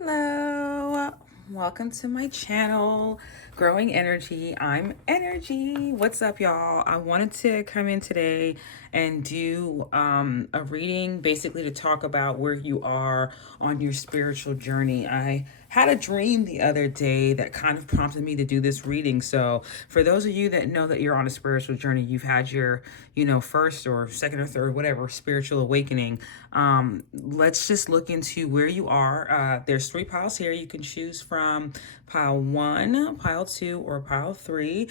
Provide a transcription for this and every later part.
Hello, welcome to my channel, Growing Energy. I'm Energy. What's up, y'all? I wanted to come in today and do a reading basically to talk about where you are on your spiritual journey. I had a dream the other day that kind of prompted me to do this reading. So for those of you that know that you're on a spiritual journey, you've had your, first or second or third, whatever, spiritual awakening. Let's just look into where you are. There's 3 piles here. You can choose from pile 1, pile 2, or pile 3.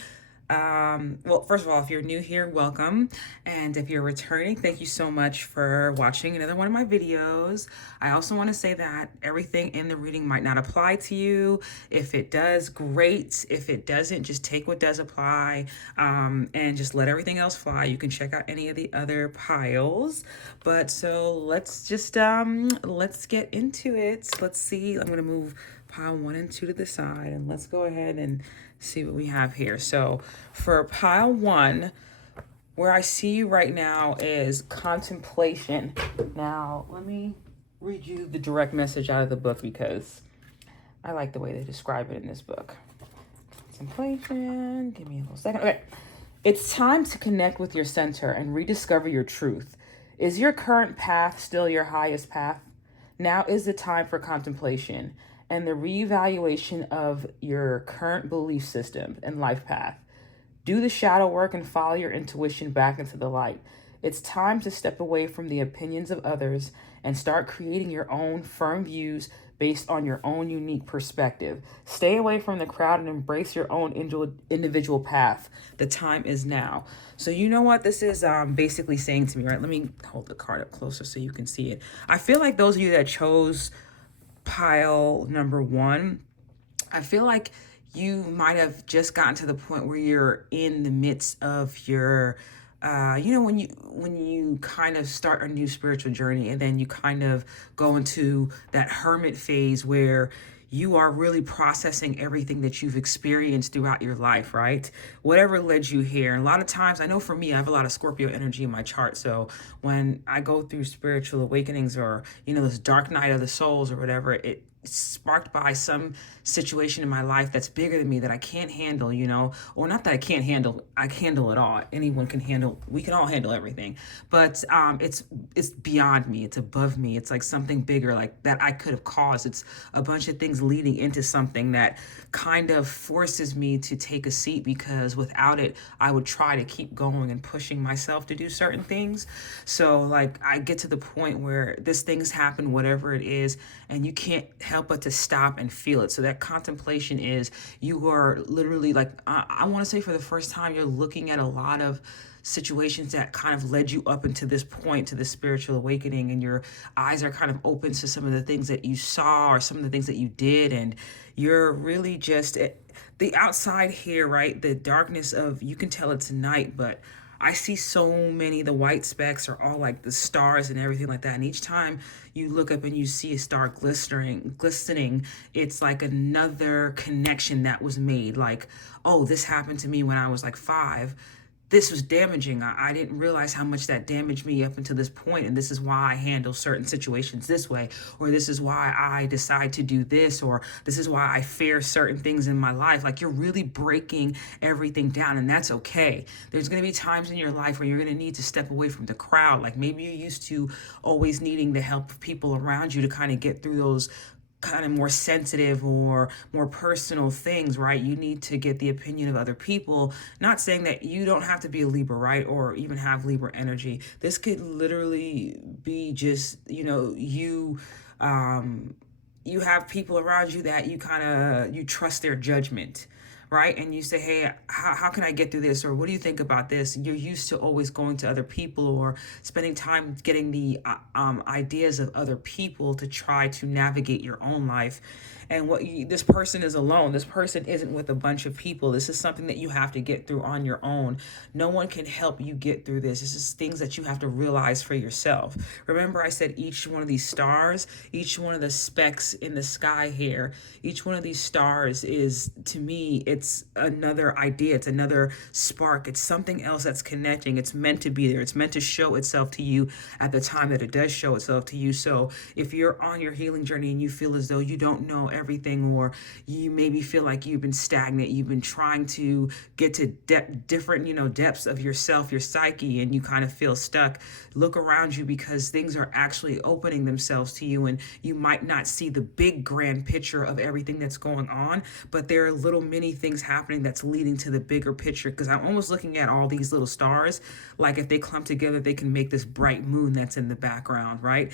Well, first of all, if you're new here, welcome. And if you're returning, thank you so much for watching another one of my videos. I also want to say that everything in the reading might not apply to you. If it does, great. If it doesn't, just take what does apply, and just let everything else fly. You can check out any of the other piles. But so let's just, let's get into it. Let's see. I'm going to move pile 1 and 2 to the side, and let's go ahead and see what we have here. So for pile 1, where I see you right now is contemplation. Now, let me read you the direct message out of the book because I like the way they describe it in this book. Contemplation, give me a little second. Okay. It's time to connect with your center and rediscover your truth. Is your current path still your highest path? Now is the time for contemplation and the reevaluation of your current belief system and life path. Do the shadow work and follow your intuition back into the light. It's time to step away from the opinions of others and start creating your own firm views based on your own unique perspective. Stay away from the crowd and embrace your own individual path. The time is now. So you know what this is basically saying to me, right? Let me hold the card up closer so you can see it. I feel like those of you that chose pile number 1, I feel like you might have just gotten to the point where you're in the midst of your when you kind of start a new spiritual journey and then you kind of go into that hermit phase where you are really processing everything that you've experienced throughout your life, right? Whatever led you here. And a lot of times, I know for me, I have a lot of Scorpio energy in my chart. So when I go through spiritual awakenings or, this dark night of the souls or whatever, it's sparked by some situation in my life that's bigger than me that I can't handle, or not that I handle it all. Anyone can handle, we can all handle everything, but it's beyond me. It's above me. It's like something bigger, like that I could have caused. It's a bunch of things leading into something that kind of forces me to take a seat, because without it, I would try to keep going and pushing myself to do certain things. So like I get to the point where this thing's happen, whatever it is, and you can't help but to stop and feel it. So that contemplation is, you are literally like, I want to say for the first time, you're looking at a lot of situations that kind of led you up into this point, to this spiritual awakening, and your eyes are kind of open to some of the things that you saw or some of the things that you did, and you're really just the outside here, right? The darkness of, you can tell it's night, but I see so many, the white specks are all like the stars and everything like that. And each time you look up and you see a star glistening, it's like another connection that was made. Like, oh, this happened to me when I was like 5. This was damaging. I didn't realize how much that damaged me up until this point, and this is why I handle certain situations this way, or this is why I decide to do this, or this is why I fear certain things in my life. Like, you're really breaking everything down, and that's okay. There's going to be times in your life where you're going to need to step away from the crowd. Like, maybe you're used to always needing the help of people around you to kind of get through those kind of more sensitive or more personal things, right? You need to get the opinion of other people. Not saying that you don't have to be a Libra, right? Or even have Libra energy. This could literally be just, you have people around you that you trust their judgment, right? And you say, hey, how can I get through this? Or what do you think about this? You're used to always going to other people or spending time getting the ideas of other people to try to navigate your own life. And this person is alone. This person isn't with a bunch of people. This is something that you have to get through on your own. No one can help you get through this. This is things that you have to realize for yourself. Remember, I said each one of these stars, each one of the specks in the sky here, each one of these stars is, to me, it's another idea, it's another spark, it's something else that's connecting. It's meant to be there. It's meant to show itself to you at the time that it does show itself to you. So if you're on your healing journey and you feel as though you don't know everything, or you maybe feel like you've been stagnant, you've been trying to get to different, depths of yourself, your psyche, and you kind of feel stuck, look around you, because things are actually opening themselves to you, and you might not see the big grand picture of everything that's going on, but there are little mini things happening that's leading to the bigger picture. Because I'm almost looking at all these little stars, like if they clump together, they can make this bright moon that's in the background, right?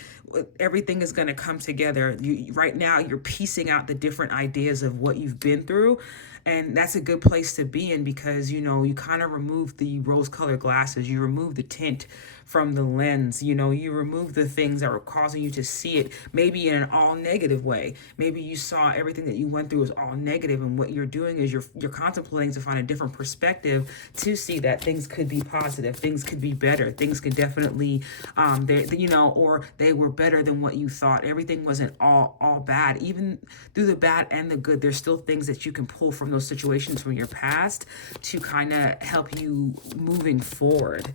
Everything is going to come together. Right now, you're piecing out the different ideas of what you've been through. And that's a good place to be in, because, you kind of remove the rose-colored glasses. You remove the tint from the lens. You remove the things that were causing you to see it maybe in an all negative way. Maybe you saw everything that you went through as all negative, and what you're doing is you're contemplating to find a different perspective to see that things could be positive, things could be better, things could definitely, or they were better than what you thought. Everything wasn't all bad. Even through the bad and the good, there's still things that you can pull from those situations from your past to kind of help you moving forward.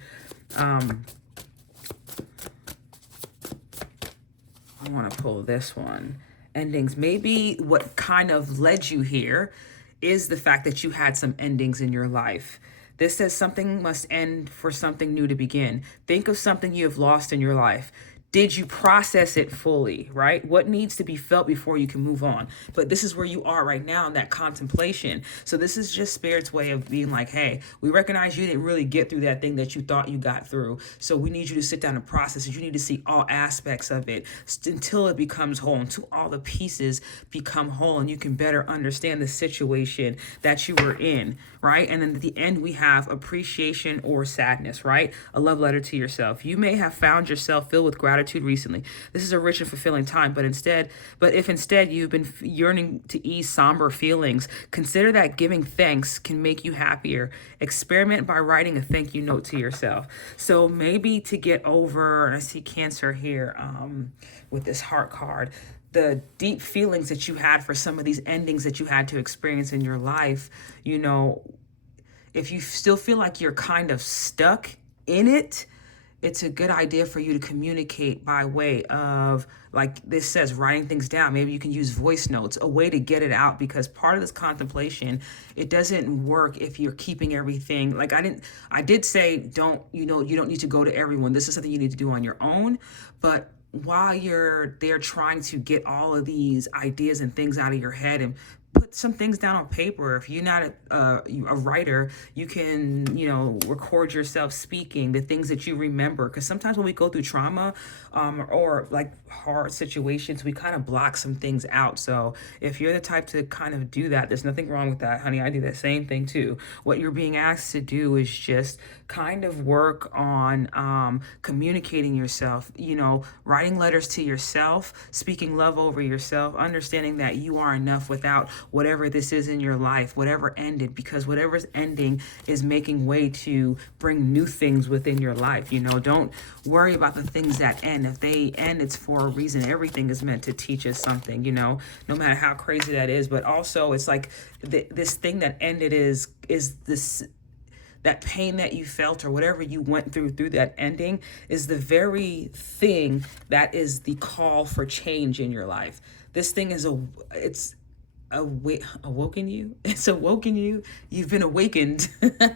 I want to pull this one. Endings. Maybe what kind of led you here is the fact that you had some endings in your life. This says something must end for something new to begin. Think of something you have lost in your life. Did you process it fully, right? What needs to be felt before you can move on? But this is where you are right now in that contemplation. So this is just Spirit's way of being like, hey, we recognize you didn't really get through that thing that you thought you got through. So we need you to sit down and process it. You need to see all aspects of it until it becomes whole, until all the pieces become whole, and you can better understand the situation that you were in, right? And then at the end, we have appreciation or sadness, right? A love letter to yourself. You may have found yourself filled with gratitude recently. This is a rich and fulfilling time, but if instead you've been yearning to ease somber feelings, consider that giving thanks can make you happier. Experiment by writing a thank you note to yourself. So maybe to get over, and I see Cancer here with this heart card, the deep feelings that you had for some of these endings that you had to experience in your life, if you still feel like you're kind of stuck in it, it's a good idea for you to communicate by way of, like this says, writing things down. Maybe you can use voice notes, a way to get it out, because part of this contemplation, it doesn't work if you're keeping everything. Like I did say, you don't need to go to everyone. This is something you need to do on your own. But while you're there trying to get all of these ideas and things out of your head and put some things down on paper. If you're not a writer, you can, record yourself speaking the things that you remember. Because sometimes when we go through trauma or like hard situations, we kind of block some things out. So if you're the type to kind of do that, there's nothing wrong with that, honey. I do the same thing too. What you're being asked to do is just kind of work on communicating yourself, writing letters to yourself, speaking love over yourself, understanding that you are enough without whatever this is in your life, whatever ended, because whatever's ending is making way to bring new things within your life. Don't worry about the things that end. If they end, it's for a reason. Everything is meant to teach us something, no matter how crazy that is. But also it's like this thing that ended is this, that pain that you felt or whatever you went through that ending is the very thing that is the call for change in your life. This thing is awoken you. It's awoken you. You've been awakened,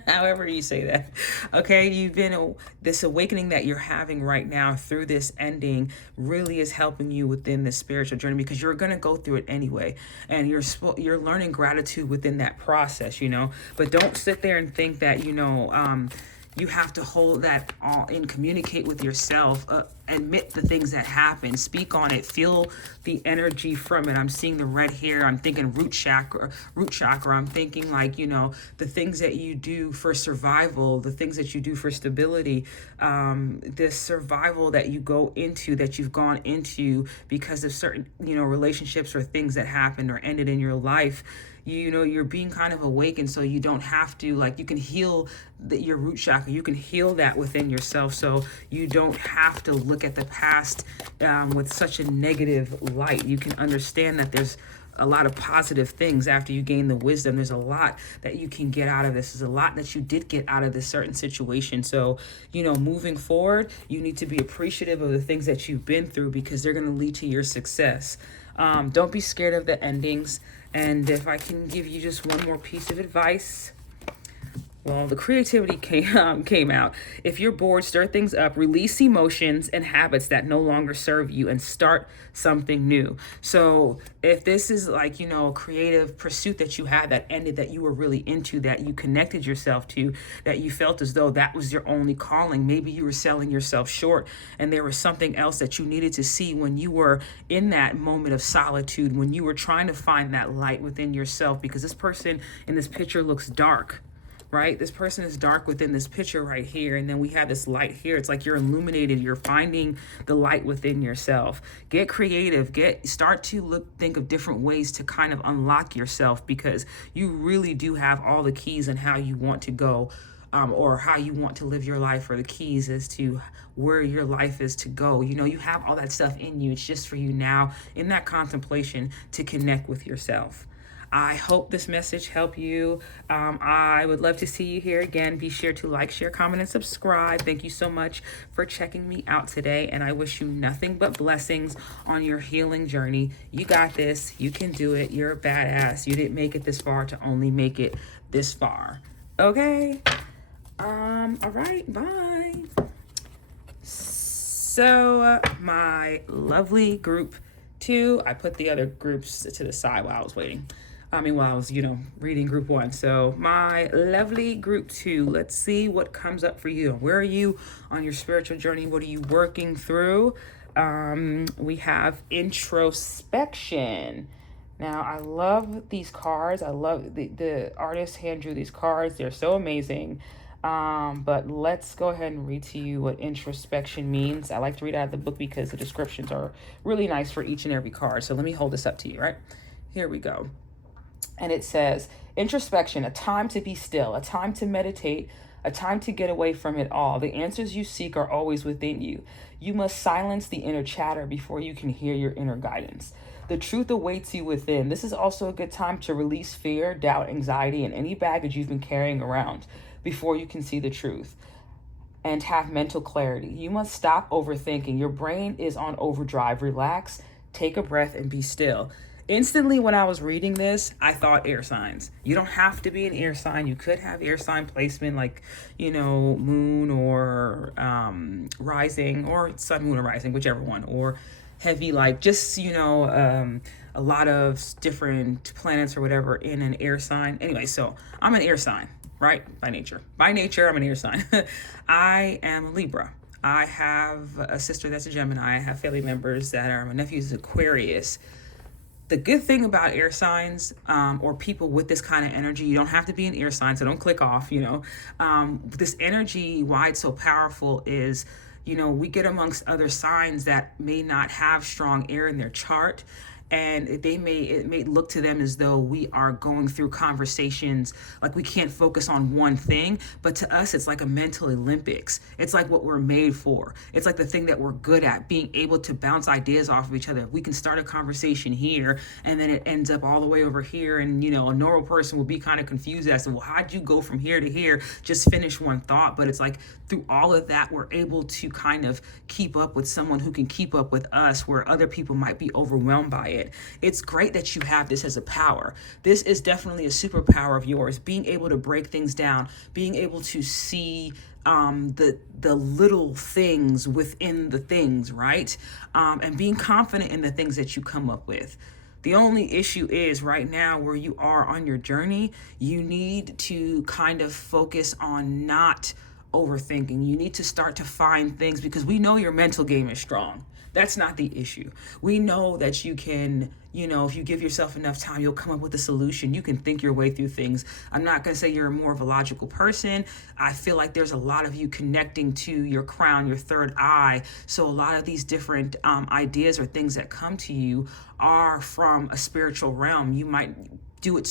however you say that. Okay, you've been this awakening that you're having right now through this ending really is helping you within the spiritual journey, because you're going to go through it anyway, and you're learning gratitude within that process. But don't sit there and think that you have to hold that all in, communicate with yourself, admit the things that happen, speak on it, feel the energy from it. I'm seeing the red here. I'm thinking root chakra. I'm thinking like, the things that you do for survival, the things that you do for stability, the survival that you go into, that you've gone into because of certain, relationships or things that happened or ended in your life. You're being kind of awakened, so you don't have to, like, you can heal your root chakra. You can heal that within yourself, so you don't have to look at the past with such a negative light. You can understand that there's a lot of positive things after you gain the wisdom. There's a lot that you can get out of this. There's a lot that you did get out of this certain situation. So, moving forward, you need to be appreciative of the things that you've been through, because they're going to lead to your success. Don't be scared of the endings. And if I can give you just one more piece of advice, well, the creativity came out. If you're bored, stir things up, release emotions and habits that no longer serve you, and start something new. So if this is like, a creative pursuit that you had that ended, that you were really into, that you connected yourself to, that you felt as though that was your only calling, maybe you were selling yourself short and there was something else that you needed to see when you were in that moment of solitude, when you were trying to find that light within yourself, because this person in this picture looks dark. Right? This person is dark within this picture right here. And then we have this light here. It's like you're illuminated. You're finding the light within yourself. Get creative. Start to think of different ways to kind of unlock yourself, because you really do have all the keys on how you want to go, or how you want to live your life, or the keys as to where your life is to go. You have all that stuff in you. It's just for you now in that contemplation to connect with yourself. I hope this message helped you. I would love to see you here again. Be sure to like, share, comment, and subscribe. Thank you so much for checking me out today. And I wish you nothing but blessings on your healing journey. You got this. You can do it. You're a badass. You didn't make it this far to only make it this far. Okay? All right. Bye. So my lovely group 2, I put the other groups to the side while I was waiting. While I was, reading group 1. So my lovely group 2, let's see what comes up for you. Where are you on your spiritual journey? What are you working through? We have introspection. Now, I love these cards. I love the artist hand drew these cards. They're so amazing. But let's go ahead and read to you what introspection means. I like to read out of the book because the descriptions are really nice for each and every card. So let me hold this up to you, right? Here we go. And it says, introspection, a time to be still, a time to meditate, a time to get away from it all. The answers you seek are always within you. You must silence the inner chatter before you can hear your inner guidance. The truth awaits you within. This is also a good time to release fear, doubt, anxiety, and any baggage you've been carrying around before you can see the truth and have mental clarity. You must stop overthinking. Your brain is on overdrive. Relax, take a breath, and be still. Instantly, when I was reading this, I thought air signs. You don't have to be an air sign. You could have air sign placement like, moon or rising, or sun, moon, or rising, whichever one, or heavy, like just, a lot of different planets or whatever in an air sign. Anyway, so I'm an air sign, right? By nature, I'm an air sign. I am a Libra. I have a sister that's a Gemini. I have family members that are, my nephew's Aquarius. The good thing about air signs, or people with this kind of energy, you don't have to be an air sign, so don't click off, this energy, why it's so powerful is, we get amongst other signs that may not have strong air in their chart. And it may look to them as though we are going through conversations like we can't focus on one thing, but to us it's like a mental Olympics. It's like what we're made for. It's like the thing that we're good at, being able to bounce ideas off of each other. We can start a conversation here and then it ends up all the way over here, and a normal person will be kind of confused as to, well, how'd you go from here to here? Just finish one thought. But it's like through all of that, we're able to kind of keep up with someone who can keep up with us, where other people might be overwhelmed by it. It's great that you have this as a power. This is definitely a superpower of yours, being able to break things down, being able to see the little things within the things, right? And being confident in the things that you come up with. The only issue is right now where you are on your journey, you need to kind of focus on not overthinking. You need to start to find things, because we know your mental game is strong. That's not the issue. We know that you can, if you give yourself enough time, you'll come up with a solution. You can think your way through things. I'm not going to say you're more of a logical person. I feel like there's a lot of you connecting to your crown, your third eye. So a lot of these different ideas or things that come to you are from a spiritual realm. You might do it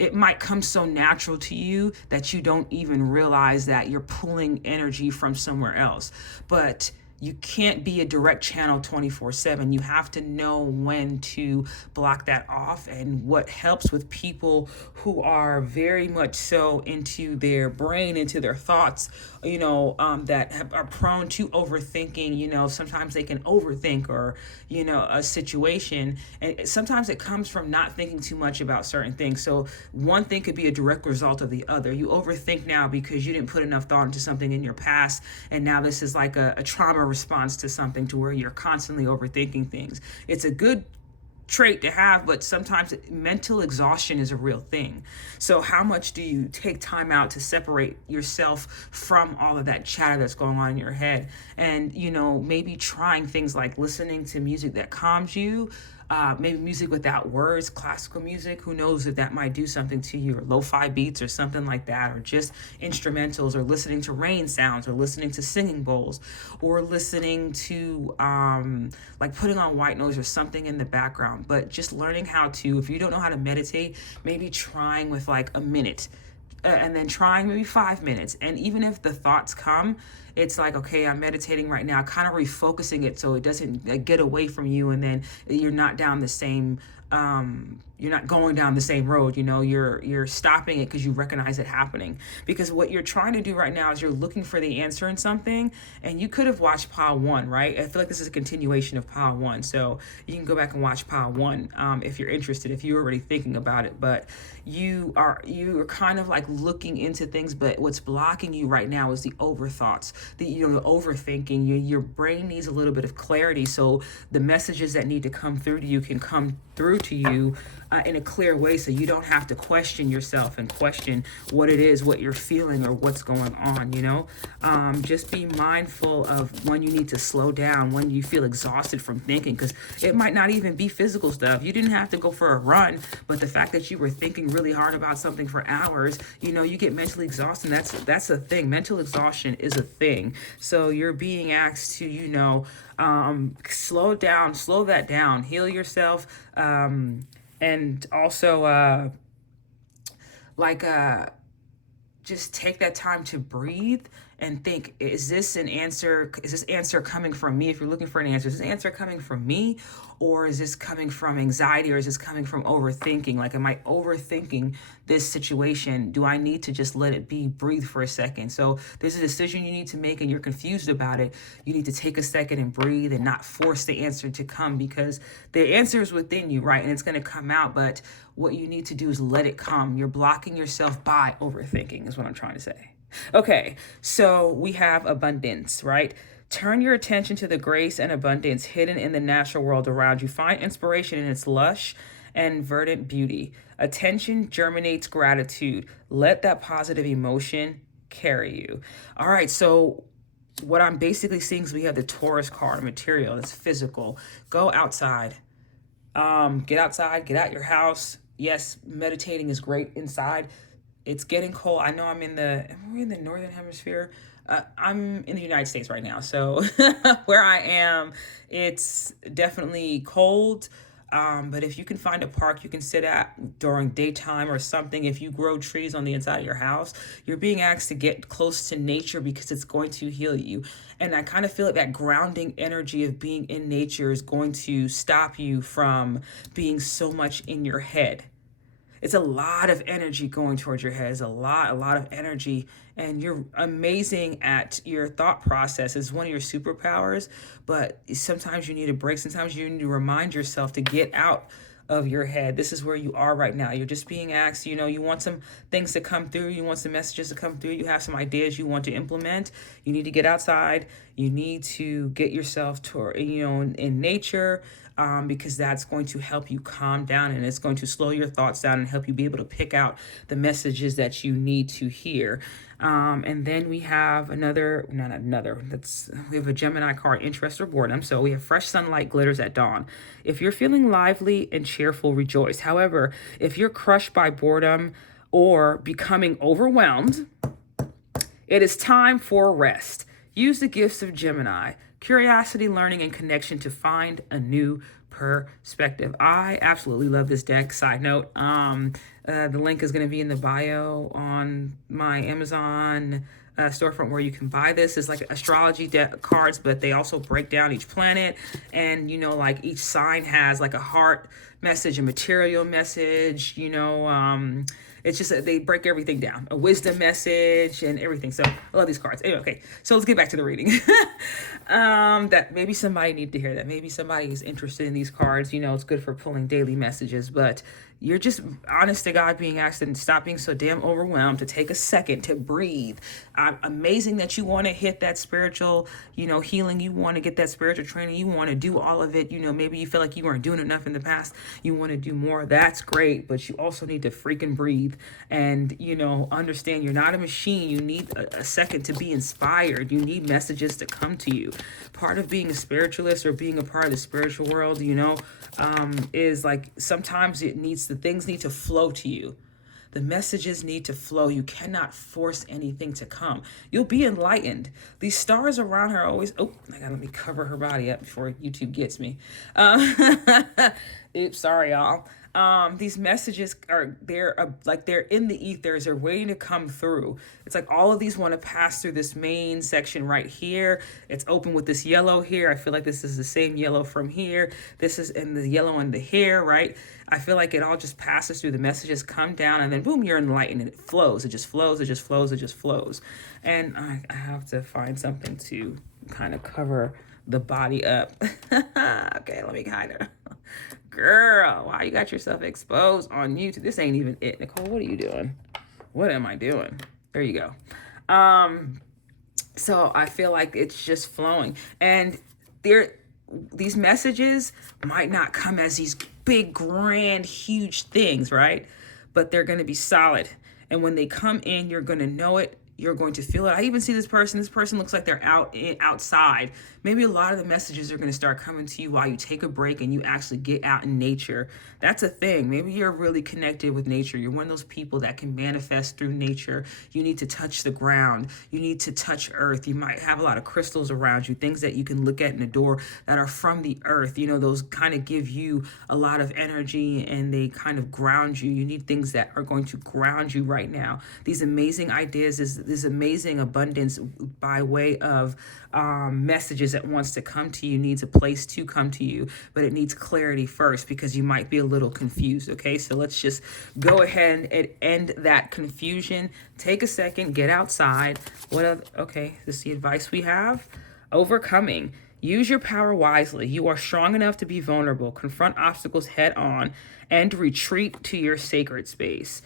it might come so natural to you that you don't even realize that you're pulling energy from somewhere else. But You can't be a direct channel 24/7. You have to know when to block that off. And what helps with people who are very much so into their brain, into their thoughts, that are prone to overthinking, sometimes they can overthink, or, a situation. And sometimes it comes from not thinking too much about certain things. So one thing could be a direct result of the other. You overthink now because you didn't put enough thought into something in your past. And now this is like a trauma response to something, to where you're constantly overthinking things. It's a good trait to have, but sometimes mental exhaustion is a real thing. So how much do you take time out to separate yourself from all of that chatter that's going on in your head? And maybe trying things like listening to music that calms you, maybe music without words, classical music. Who knows if that might do something to you, or lo-fi beats or something like that, or just instrumentals, or listening to rain sounds, or listening to singing bowls, or listening to like putting on white noise or something in the background. But just learning how to, if you don't know how to meditate, maybe trying with like a minute, and then trying maybe 5 minutes. And even if the thoughts come, it's like, okay, I'm meditating right now, kind of refocusing it so it doesn't get away from you, and then you're not down the same you're not going down the same road. You're stopping it because you recognize it happening. Because what you're trying to do right now is you're looking for the answer in something, and you could have watched pile one, right? I feel like this is a continuation of pile one, so you can go back and watch pile one if you're interested, if you're already thinking about it. But you are kind of like looking into things, but what's blocking you right now is the overthoughts, the overthinking. Your brain needs a little bit of clarity, so the messages that need to come through to you can come through to you in a clear way, so you don't have to question yourself and question what it is, what you're feeling, or what's going on. Just be mindful of when you need to slow down, when you feel exhausted from thinking, because it might not even be physical stuff. You didn't have to go for a run, but the fact that you were thinking really hard about something for hours, you get mentally exhausted. That's a thing. Mental exhaustion is a thing. So you're being asked to slow that down, heal yourself, and also just take that time to breathe and think, is this answer coming from me? If you're looking for an answer, is this answer coming from me, or is this coming from anxiety, or is this coming from overthinking? Like, am I overthinking this situation? Do I need to just let it be? Breathe for a second. So there's a decision you need to make, and you're confused about it. You need to take a second and breathe, and not force the answer to come, because the answer is within you, right? And it's going to come out, but what you need to do is let it come. You're blocking yourself by overthinking, is what I'm trying to say. Okay, so we have abundance, right? Turn your attention to the grace and abundance hidden in the natural world around you. Find inspiration in its lush and verdant beauty. Attention germinates gratitude. Let that positive emotion carry you. All right, so what I'm basically seeing is we have the Taurus card, material, it's physical. Go outside. Get outside, get out your house. Yes, meditating is great inside. It's getting cold. I know we're in the Northern Hemisphere. I'm in the United States right now. So where I am, it's definitely cold. But if you can find a park you can sit at during daytime or something, if you grow trees on the inside of your house, you're being asked to get close to nature, because it's going to heal you. And I kind of feel like that grounding energy of being in nature is going to stop you from being so much in your head. It's a lot of energy going towards your head. It's a lot of energy. And you're amazing at your thought process. It's one of your superpowers. But sometimes you need a break. Sometimes you need to remind yourself to get out of your head. This is where you are right now. You're just being asked, you want some things to come through. You want some messages to come through. You have some ideas you want to implement. You need to get outside. You need to get yourself to, in nature. Because that's going to help you calm down, and it's going to slow your thoughts down and help you be able to pick out the messages that you need to hear. And then we have we have a Gemini card, interest or boredom. So we have fresh sunlight glitters at dawn. If you're feeling lively and cheerful, rejoice. However, if you're crushed by boredom or becoming overwhelmed, it is time for rest. Use the gifts of Gemini, curiosity, learning, and connection to find a new perspective. I absolutely love this deck. Side note, the link is going to be in the bio on my Amazon storefront where you can buy this. It's like astrology cards, but they also break down each planet. And, you know, like each sign has like a heart message, a material message, you know, it's just they break everything down, a wisdom message and everything. So I love these cards. Anyway, okay, so let's get back to the reading. That maybe somebody needs to hear that. Maybe somebody is interested in these cards. You know, it's good for pulling daily messages, but you're just honest to God being asked to stop being so damn overwhelmed, to take a second to breathe. Amazing that you want to hit that spiritual, you know, healing. You want to get that spiritual training. You want to do all of it. You know, maybe you feel like you weren't doing enough in the past. You want to do more. That's great. But you also need to freaking breathe and, you know, understand you're not a machine. You need a second to be inspired. You need messages to come to you. Part of being a spiritualist or being a part of the spiritual world, you know, is like sometimes the things need to flow to you. The messages need to flow. You cannot force anything to come. You'll be enlightened. These stars around her always, let me cover her body up before YouTube gets me. Oops, sorry, y'all. These messages they're in the ethers. They're waiting to come through. It's like all of these want to pass through this main section right here. It's open with this yellow here. I feel like this is the same yellow from here. This is in the yellow in the here, right? I feel like it all just passes through. The messages come down and then boom, you're enlightened and it flows. It just flows. It just flows. It just flows. And I have to find something to kind of cover the body up. Okay, let me kind of. Girl, why you got yourself exposed on YouTube? This ain't even it. Nicole, what are you doing? What am I doing? There you go. So I feel like it's just flowing. And these messages might not come as these big, grand, huge things, right? But they're going to be solid. And when they come in, you're going to know it. You're going to feel it. I even see this person. This person looks like they're outside. Maybe a lot of the messages are going to start coming to you while you take a break and you actually get out in nature. That's a thing. Maybe you're really connected with nature. You're one of those people that can manifest through nature. You need to touch the ground. You need to touch earth. You might have a lot of crystals around you, things that you can look at and adore that are from the earth. You know, those kind of give you a lot of energy and they kind of ground you. You need things that are going to ground you right now. These amazing ideas, this amazing abundance by way of messages that wants to come to you, needs a place to come to you, but it needs clarity first because you might be a little confused. Okay, so let's just go ahead and end that confusion. Take a second, get outside. Okay, this is the advice we have. Overcoming. Use your power wisely. You are strong enough to be vulnerable, confront obstacles head on, and retreat to your sacred space.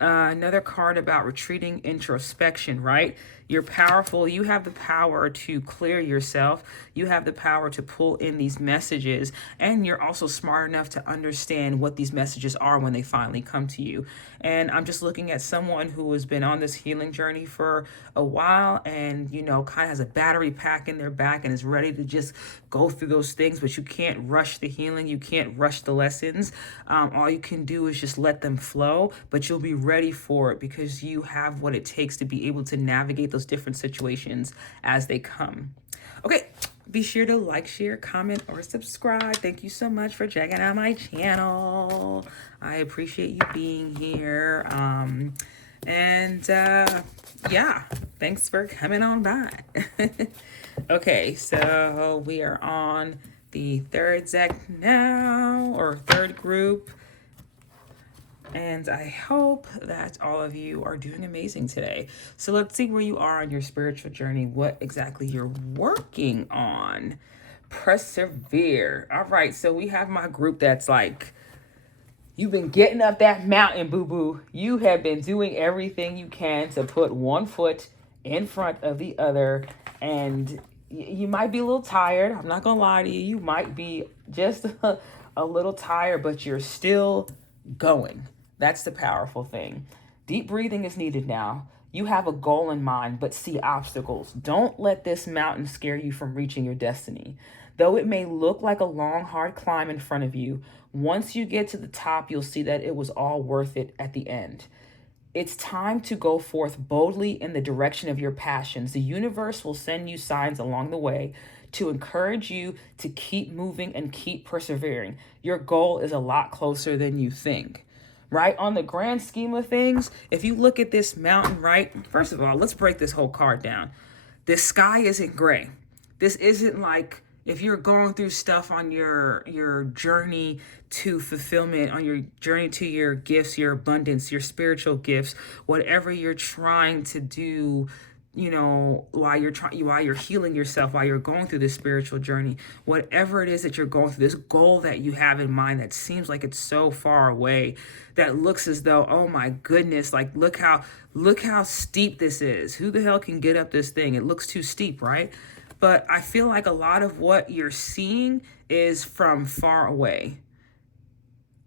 Another card about retreating, introspection, right? You're powerful. You have the power to clear yourself. You have the power to pull in these messages. And you're also smart enough to understand what these messages are when they finally come to you. And I'm just looking at someone who has been on this healing journey for a while and, you know, kind of has a battery pack in their back and is ready to just go through those things. But you can't rush the healing. You can't rush the lessons. All you can do is just let them flow, but you'll be ready for it because you have what it takes to be able to navigate those different situations as they come. Okay, be sure to like, share, comment, or subscribe. Thank you so much for checking out my channel. I appreciate you being here. Yeah, thanks for coming on by. Okay, so we are on the third deck now, or third group. And I hope that all of you are doing amazing today. So let's see where you are on your spiritual journey, what exactly you're working on. Persevere. All right, so we have my group that's like, you've been getting up that mountain, boo-boo. You have been doing everything you can to put one foot in front of the other. And you might be a little tired. I'm not going to lie to you. You might be just a little tired, but you're still going. That's the powerful thing. Deep breathing is needed now. You have a goal in mind, but see obstacles. Don't let this mountain scare you from reaching your destiny. Though it may look like a long, hard climb in front of you, once you get to the top, you'll see that it was all worth it at the end. It's time to go forth boldly in the direction of your passions. The universe will send you signs along the way to encourage you to keep moving and keep persevering. Your goal is a lot closer than you think. right? On the grand scheme of things, if you look at this mountain, right? First of all, let's break this whole card down. This sky isn't gray. This isn't like if you're going through stuff on your journey to fulfillment, on your journey to your gifts, your abundance, your spiritual gifts, whatever you're trying to do, while you're healing yourself, while you're going through this spiritual journey, whatever it is that you're going through, this goal that you have in mind that seems like it's so far away, that looks as though, oh my goodness, like look how steep this is. Who the hell can get up this thing? It looks too steep, right? But I feel like a lot of what you're seeing is from far away.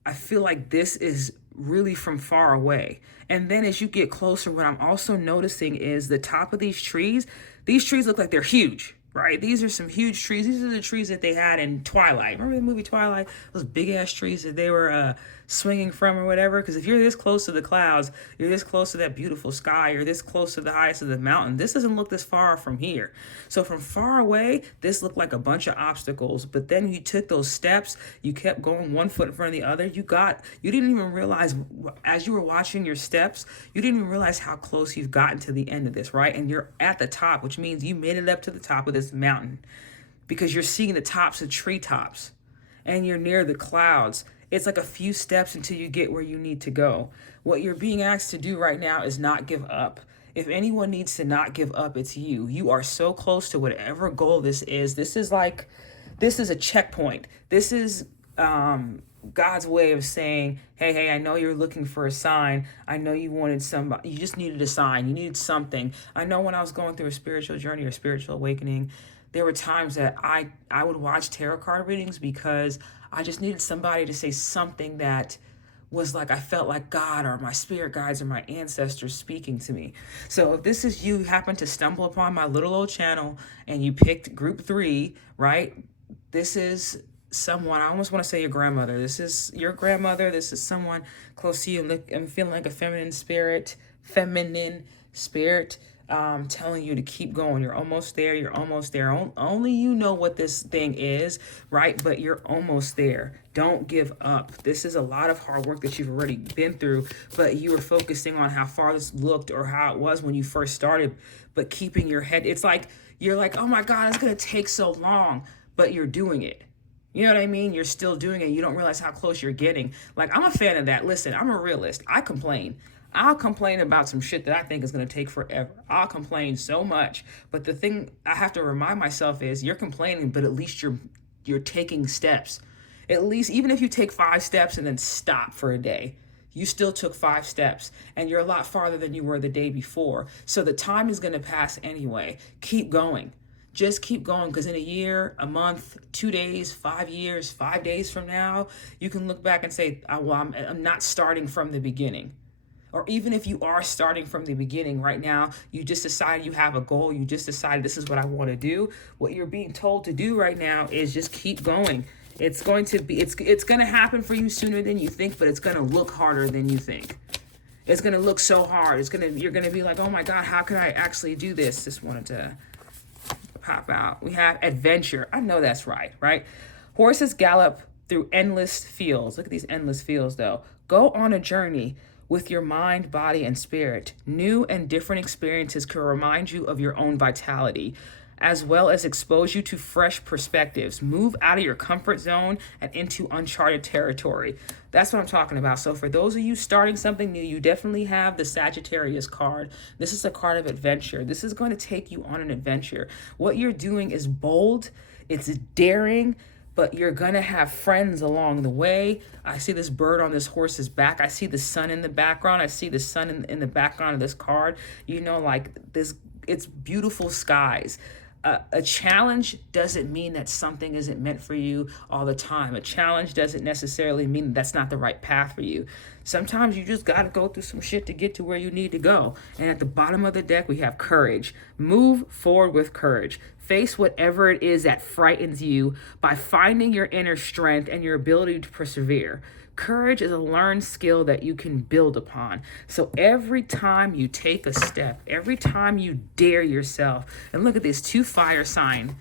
I feel like this is really from far away. And then as you get closer, what I'm also noticing is the top of these trees look like they're huge, right? These are some huge trees. These are the trees that they had in Twilight. Remember the movie Twilight? Those big ass trees that they were swinging from or whatever. Because if you're this close to the clouds, you're this close to that beautiful sky, you're this close to the highest of the mountain. This doesn't look this far from here. So from far away, this looked like a bunch of obstacles. But then you took those steps, you kept going one foot in front of the other. You didn't even realize, as you were watching your steps, you didn't even realize how close you've gotten to the end of this, right? And you're at the top, which means you made it up to the top of this mountain because you're seeing the tops of treetops and you're near the clouds. It's like a few steps until you get where you need to go. What you're being asked to do right now is not give up. If anyone needs to not give up, it's you. You are so close to whatever goal this is. This is a checkpoint. This is God's way of saying, hey, I know you're looking for a sign. I know you wanted somebody. You just needed a sign. You needed something. I know when I was going through a spiritual journey or spiritual awakening, there were times that I would watch tarot card readings because I just needed somebody to say something that was like, I felt like God or my spirit guides or my ancestors speaking to me. So if this is you happen to stumble upon my little old channel and you picked group 3, right? This is someone, I almost want to say your grandmother. This is your grandmother. This is someone close to you. I'm feeling like a feminine spirit, telling you to keep going. You're almost there. You're almost there. Only you know what this thing is, right? But you're almost there. Don't give up. This is a lot of hard work that you've already been through, but you were focusing on how far this looked or how it was when you first started, but keeping your head, it's like, you're like, oh my God, it's going to take so long, but you're doing it. You know what I mean? You're still doing it. You don't realize how close you're getting. Like, I'm a fan of that. Listen, I'm a realist. I complain. I'll complain about some shit that I think is going to take forever. I'll complain so much. But the thing I have to remind myself is you're complaining, but at least you're taking steps. At least, even if you take 5 steps and then stop for a day, you still took 5 steps and you're a lot farther than you were the day before. So the time is going to pass anyway. Keep going. Just keep going, because in a year, a month, 2 days, 5 years, 5 days from now, you can look back and say, oh, well, I'm not starting from the beginning. Or even if you are starting from the beginning right now, you just decided you have a goal. You just decided this is what I want to do. What you're being told to do right now is just keep going. It's going to happen for you sooner than you think, but it's going to look harder than you think. It's going to look so hard. You're going to be like, oh my God, how can I actually do this? Just wanted to pop out. We have adventure. I know that's right? Horses gallop through endless fields. Look at these endless fields, though. Go on a journey with your mind, body, and spirit. New and different experiences can remind you of your own vitality, as well as expose you to fresh perspectives. Move out of your comfort zone and into uncharted territory. That's what I'm talking about. So for those of you starting something new, you definitely have the Sagittarius card. This is a card of adventure. This is going to take you on an adventure. What you're doing is bold, it's daring, but you're gonna have friends along the way. I see this bird on this horse's back. I see the sun in the background. I see the sun in the background of this card. Like this, it's beautiful skies. A challenge doesn't mean that something isn't meant for you all the time. A challenge doesn't necessarily mean that's not the right path for you. Sometimes you just got to go through some shit to get to where you need to go. And at the bottom of the deck, we have courage. Move forward with courage. Face whatever it is that frightens you by finding your inner strength and your ability to persevere. Courage is a learned skill that you can build upon. So every time you take a step, every time you dare yourself, and look at this 2 fire sign.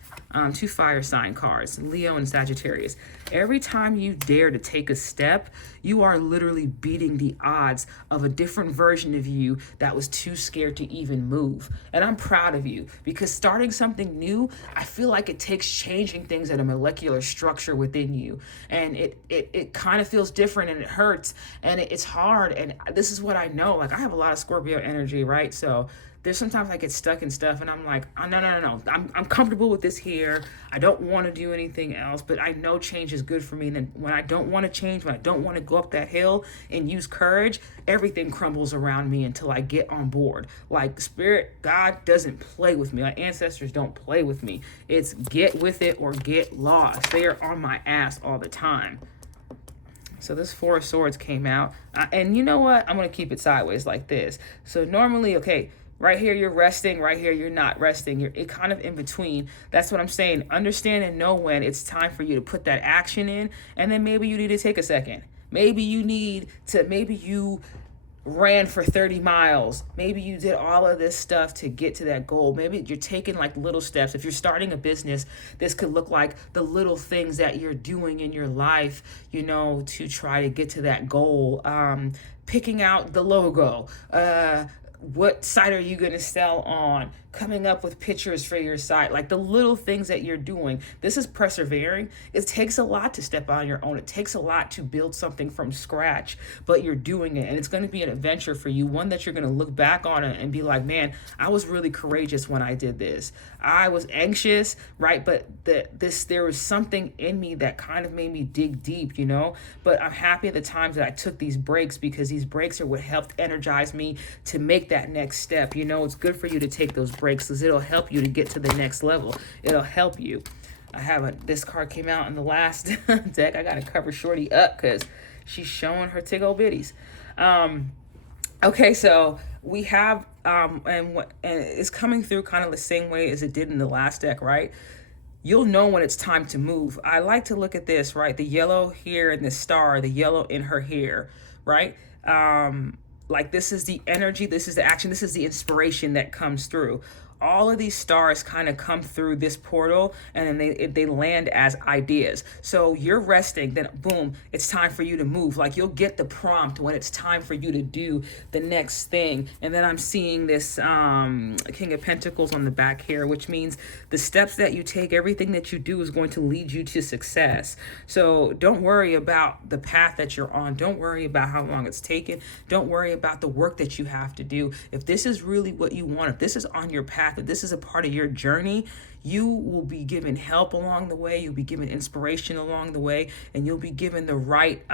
two fire sign cards, Leo and Sagittarius. Every time you dare to take a step, you are literally beating the odds of a different version of you that was too scared to even move. And I'm proud of you, because starting something new, I feel like it takes changing things at a molecular structure within you. And it kind of feels different, and it hurts, and it's hard. And this is what I know. Like, I have a lot of Scorpio energy, right? So there's sometimes I get stuck in stuff, and I'm like, oh, no. I'm comfortable with this here. I don't want to do anything else, but I know change is good for me. And then when I don't want to change, when I don't want to go up that hill and use courage, everything crumbles around me until I get on board. Like, Spirit, God doesn't play with me. My ancestors don't play with me. It's get with it or get lost. They are on my ass all the time. So this Four of Swords came out. And you know what? I'm going to keep it sideways like this. So normally, okay, right here you're resting, right here you're not resting. You're kind of in between. That's what I'm saying. Understand and know when it's time for you to put that action in. And then maybe you need to take a second. Maybe you ran for 30 miles. Maybe you did all of this stuff to get to that goal. Maybe you're taking like little steps. If you're starting a business, this could look like the little things that you're doing in your life, to try to get to that goal. Picking out the logo, what site are you going to sell on, coming up with pictures for your site, like the little things that you're doing. This is persevering. It takes a lot to step on your own. It takes a lot to build something from scratch, but you're doing it, and it's going to be an adventure for you, one that you're going to look back on and be like, man, I was really courageous when I did this. I was anxious, right? But there was something in me that kind of made me dig deep, but I'm happy at the times that I took these breaks, because these breaks are what helped energize me to make that next step. It's good for you to take those breaks, because it'll help you to get to the next level. It'll help you. This card came out in the last deck. I got to cover Shorty up because she's showing her tiggle bitties. Okay, so we have, and it's coming through kind of the same way as it did in the last deck, right? You'll know when it's time to move. I like to look at this, right? The yellow here and the star, the yellow in her hair, right? Like, this is the energy, this is the action, this is the inspiration that comes through. All of these stars kind of come through this portal, and then they land as ideas. So you're resting, then boom, it's time for you to move. Like, you'll get the prompt when it's time for you to do the next thing. And then I'm seeing this King of Pentacles on the back here, which means the steps that you take, everything that you do is going to lead you to success. So don't worry about the path that you're on. Don't worry about how long it's taken. Don't worry about the work that you have to do. If this is really what you want, if this is on your path, if this is a part of your journey, you will be given help along the way. You'll be given inspiration along the way, and you'll be given the right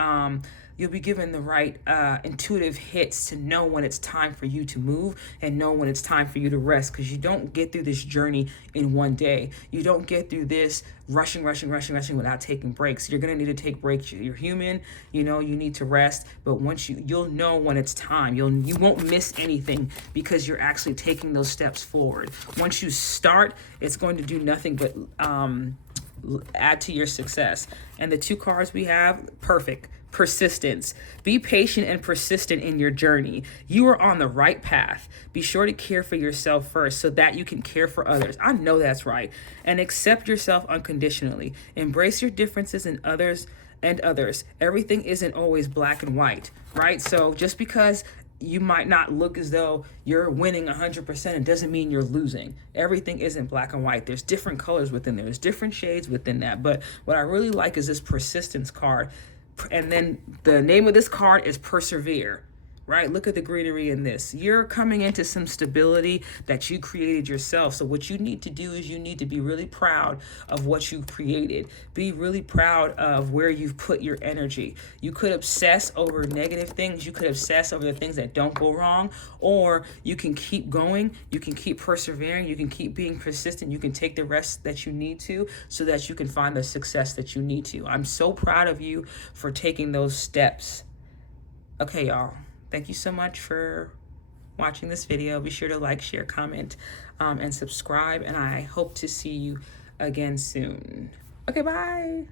intuitive hits to know when it's time for you to move and know when it's time for you to rest, because you don't get through this journey in one day. You don't get through this rushing without taking breaks. You're going to need to take breaks. You're human, you need to rest, but once you'll know when it's time. You won't miss anything because you're actually taking those steps forward. Once you start, it's going to do nothing but add to your success. And the two cards we have, perfect. Persistence. Be patient and persistent in your journey. You are on the right path. Be sure to care for yourself first so that you can care for others. I know that's right. And accept yourself unconditionally. Embrace your differences in others. Everything isn't always black and white, right? So just because you might not look as though you're winning 100%, it doesn't mean you're losing. Everything isn't black and white. There's different colors within there. There's different shades within that. But what I really like is this persistence card. And then the name of this card is persevere, right? Look at the greenery in this. You're coming into some stability that you created yourself. So what you need to do is you need to be really proud of what you've created. Be really proud of where you've put your energy. You could obsess over negative things. You could obsess over the things that don't go wrong, or you can keep going. You can keep persevering. You can keep being persistent. You can take the rest that you need to so that you can find the success that you need to. I'm so proud of you for taking those steps. Okay, y'all. Thank you so much for watching this video. Be sure to like, share, comment, and subscribe. And I hope to see you again soon. Okay, bye.